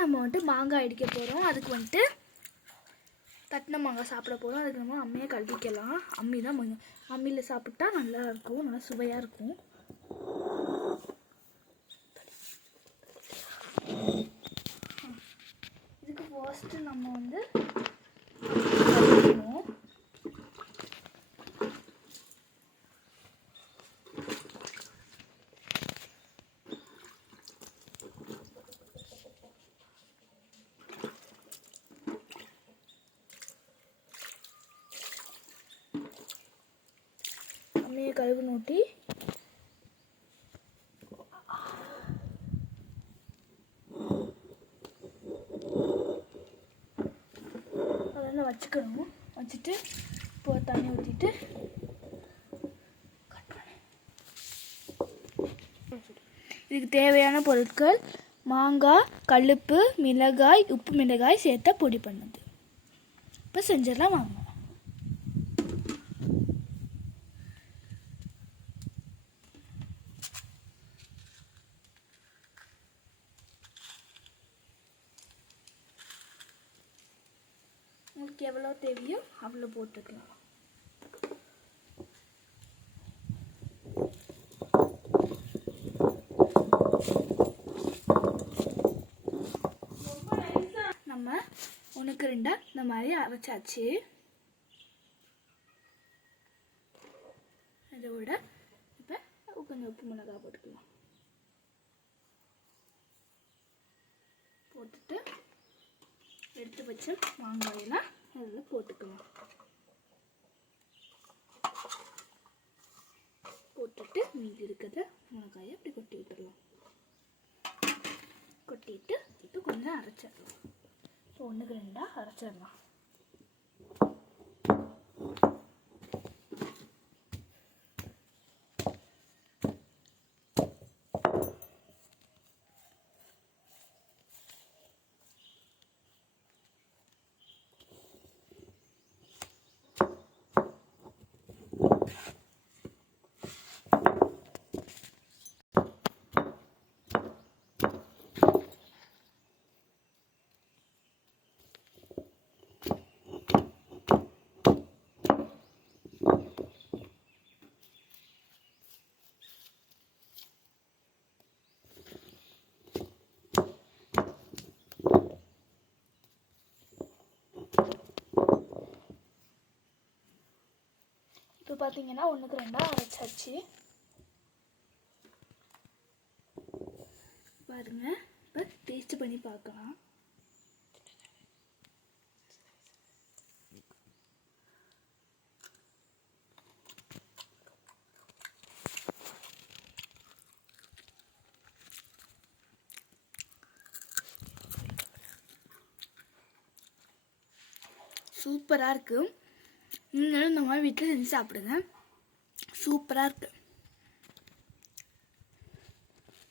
நம்ம வந்துட்டு மாங்காய் அடிக்க போகிறோம். அதுக்கு வந்துட்டு தட்டின மாங்காய் சாப்பிட போகிறோம். அதுக்கு நம்ம அம்மியை கழுவிக்கலாம். அம்மி தான் அம்மியில் சாப்பிட்டா நல்லா இருக்கும், நல்லா சுவையாக இருக்கும். இதுக்கு ஃபர்ஸ்ட்டு நம்ம வந்து அம்மியை கழுவு நோட்டி அதெல்லாம் வச்சுக்கணும். வச்சுட்டு இப்போ தண்ணி ஊற்றிட்டு இதுக்கு தேவையான பொருட்கள் மாங்காய், கல்லுப்பு, மிளகாய், உப்பு மிளகாய் சேர்த்த பொடி பண்ணது. இப்போ செஞ்சிடலாம் வாங்க. உங்களுக்கு எவ்வளோ தேவையோ அவ்வளோ போட்டுக்கலாம். நம்ம 1க்கு 2 இந்த மாதிரி அரைச்சாச்சு. இதை விட இப்போ கொஞ்சம் உப்பு மிளகாய் போட்டுக்கலாம். போட்டுட்டு எடுத்து வச்ச மாங்காயெல்லாம் அதில் போட்டுக்கலாம். போட்டுட்டு மீதி இருக்கிறத மிளகாயை அப்படி கொட்டி விட்டுடலாம். கொட்டிட்டு இப்போ கொஞ்சம் அரைச்சிடலாம். இப்போ 1க்கு 2 அரைச்சிடலாம். இப்போ பார்த்தீங்கன்னா 1க்கு 2 அரைச்சாச்சு. பாருங்க, இப்போ டேஸ்ட் பண்ணி பார்க்கலாம். சூப்பராக இருக்குது. நீங்களும் இந்த மாதிரி வீட்டில் செஞ்சு சாப்பிடுங்க. சூப்பராக இருக்குது.